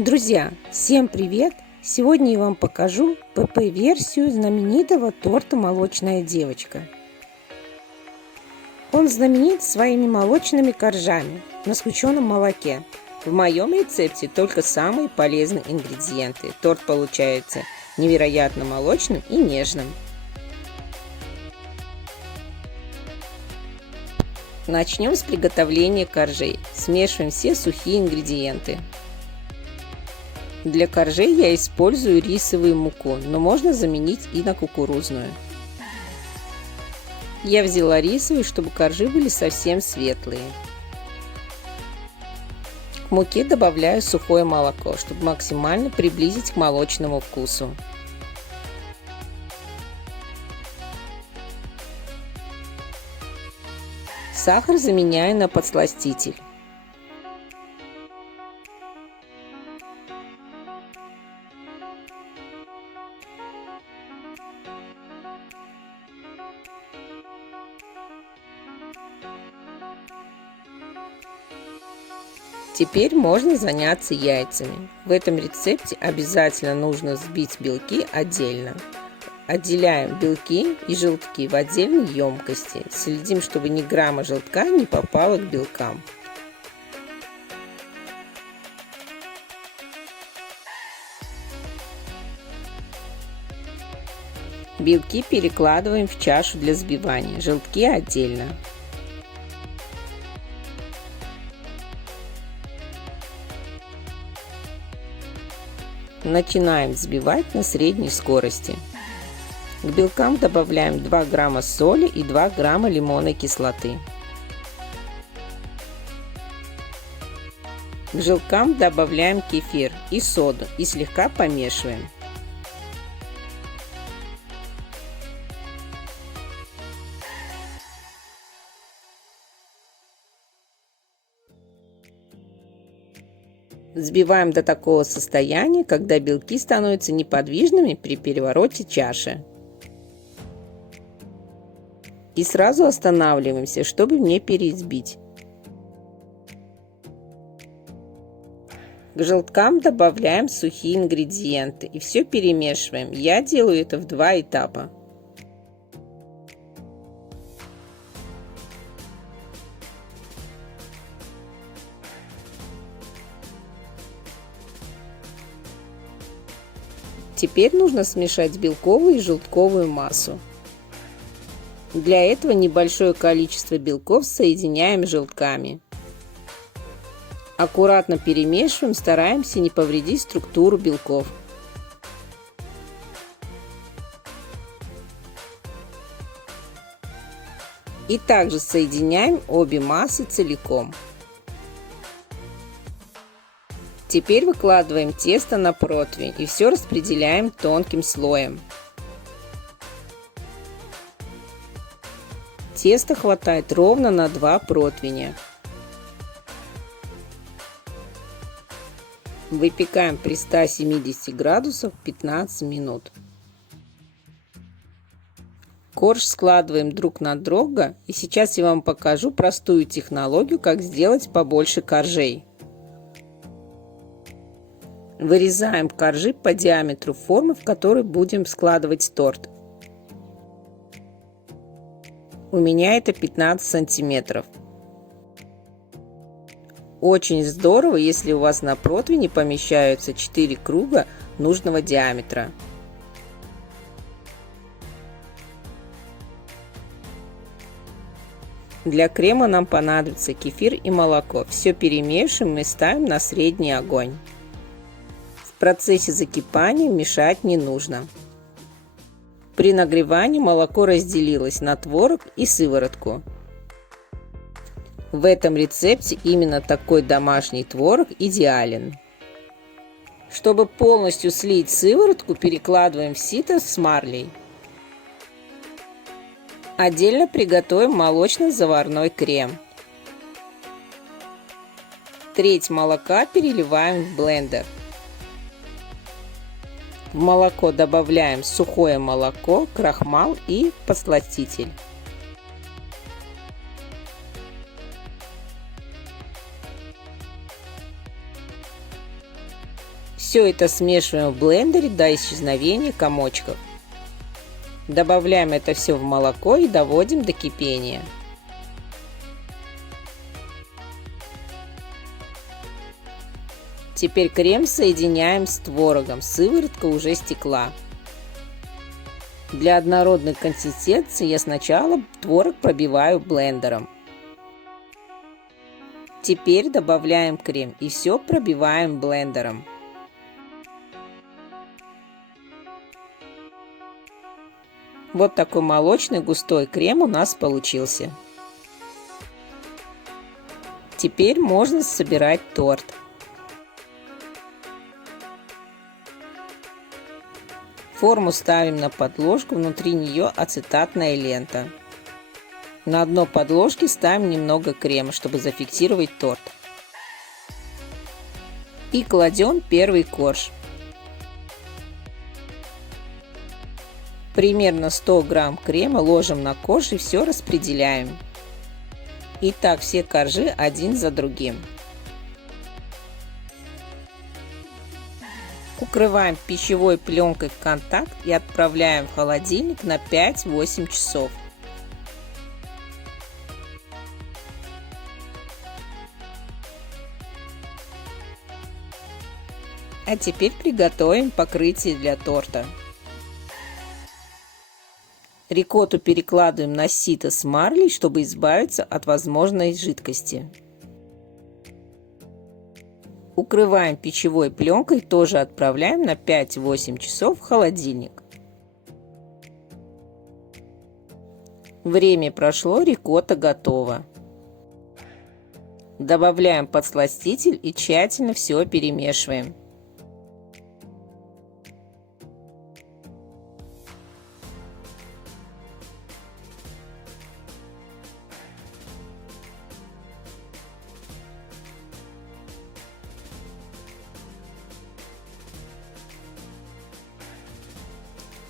Друзья, всем привет! Сегодня я вам покажу ПП-версию знаменитого торта «Молочная девочка». Он знаменит своими молочными коржами на сгущенном молоке. В моем рецепте только самые полезные ингредиенты. Торт получается невероятно молочным и нежным. Начнем с приготовления коржей. Смешиваем все сухие ингредиенты. Для коржей я использую рисовую муку, но можно заменить и на кукурузную. Я взяла рисовую, чтобы коржи были совсем светлые. К муке добавляю сухое молоко, чтобы максимально приблизить к молочному вкусу. Сахар заменяю на подсластитель. Теперь можно заняться яйцами. В этом рецепте обязательно нужно взбить белки отдельно. Отделяем белки и желтки в отдельной емкости. Следим, чтобы ни грамма желтка не попало к белкам. Белки перекладываем в чашу для взбивания, желтки отдельно. Начинаем взбивать на средней скорости. К белкам добавляем 2 грамма соли и 2 грамма лимонной кислоты. К желткам добавляем кефир и соду и слегка помешиваем. Взбиваем до такого состояния, когда белки становятся неподвижными при перевороте чаши. И сразу останавливаемся, чтобы не переизбить. К желткам добавляем сухие ингредиенты и все перемешиваем. Я делаю это в 2 этапа. Теперь нужно смешать белковую и желтковую массу. Для этого небольшое количество белков соединяем с желтками. Аккуратно перемешиваем, стараемся не повредить структуру белков. И также соединяем обе массы целиком. Теперь выкладываем тесто на противень и все распределяем тонким слоем. Теста хватает ровно на 2 противня. Выпекаем при 170 градусах 15 минут. Корж складываем друг на друга, и сейчас я вам покажу простую технологию, как сделать побольше коржей. Вырезаем коржи по диаметру формы, в которой будем складывать торт. У меня это 15 сантиметров. Очень здорово, если у вас на противне помещаются 4 круга нужного диаметра. Для крема нам понадобится кефир и молоко. Все перемешиваем и ставим на средний огонь. В процессе закипания мешать не нужно. При нагревании молоко разделилось на творог и сыворотку. В этом рецепте именно такой домашний творог идеален. Чтобы полностью слить сыворотку, перекладываем в сито с марлей. Отдельно приготовим молочно-заварной крем. Треть молока переливаем в блендер. В молоко добавляем сухое молоко, крахмал и подсластитель. Все это смешиваем в блендере до исчезновения комочков. Добавляем это все в молоко и доводим до кипения. Теперь крем соединяем с творогом, сыворотка уже стекла. Для однородной консистенции я сначала творог пробиваю блендером. Теперь добавляем крем и все пробиваем блендером. Вот такой молочный густой крем у нас получился. Теперь можно собирать торт. Форму ставим на подложку, внутри нее ацетатная лента. На дно подложки ставим немного крема, чтобы зафиксировать торт. И кладем первый корж. Примерно 100 грамм крема ложим на корж и все распределяем. И так все коржи один за другим. Укрываем пищевой пленкой в контакт и отправляем в холодильник на 5-8 часов. А теперь приготовим покрытие для торта. Рикотту перекладываем на сито с марлей, чтобы избавиться от возможной жидкости. Укрываем пищевой пленкой, тоже отправляем на 5-8 часов в холодильник. Время прошло, рикотта готова. Добавляем подсластитель и тщательно все перемешиваем.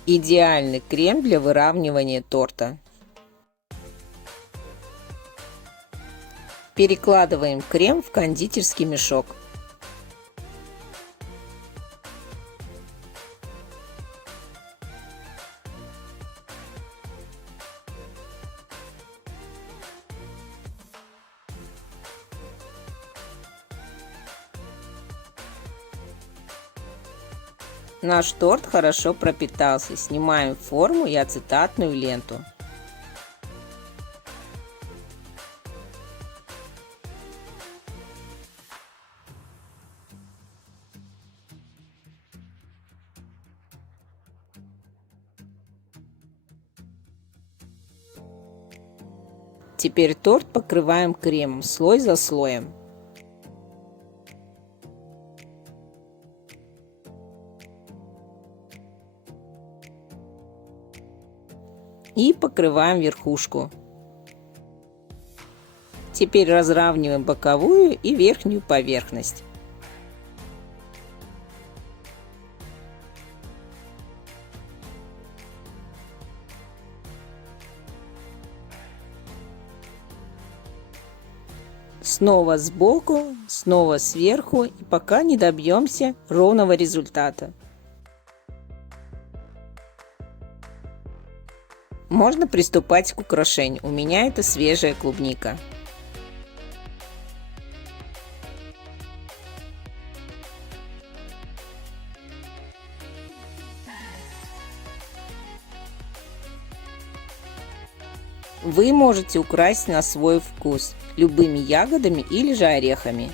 Идеальный крем для выравнивания торта. Перекладываем крем в кондитерский мешок. Наш торт хорошо пропитался. Снимаем форму и ацетатную ленту. Теперь торт покрываем кремом слой за слоем. И покрываем верхушку. Теперь разравниваем боковую и верхнюю поверхность. Снова сбоку, снова сверху, и пока не добьемся ровного результата. Можно приступать к украшению. У меня это свежая клубника. Вы можете украсить на свой вкус любыми ягодами или же орехами.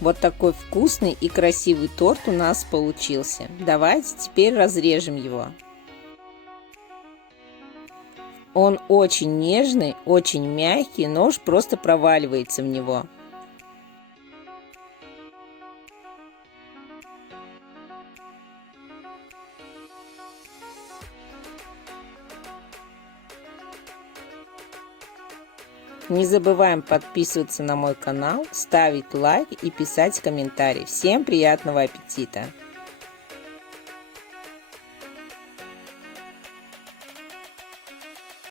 Вот такой вкусный и красивый торт у нас получился. Давайте теперь разрежем его. Он очень нежный, очень мягкий, нож просто проваливается в него. Не забываем подписываться на мой канал, ставить лайк и писать комментарий. Всем приятного аппетита!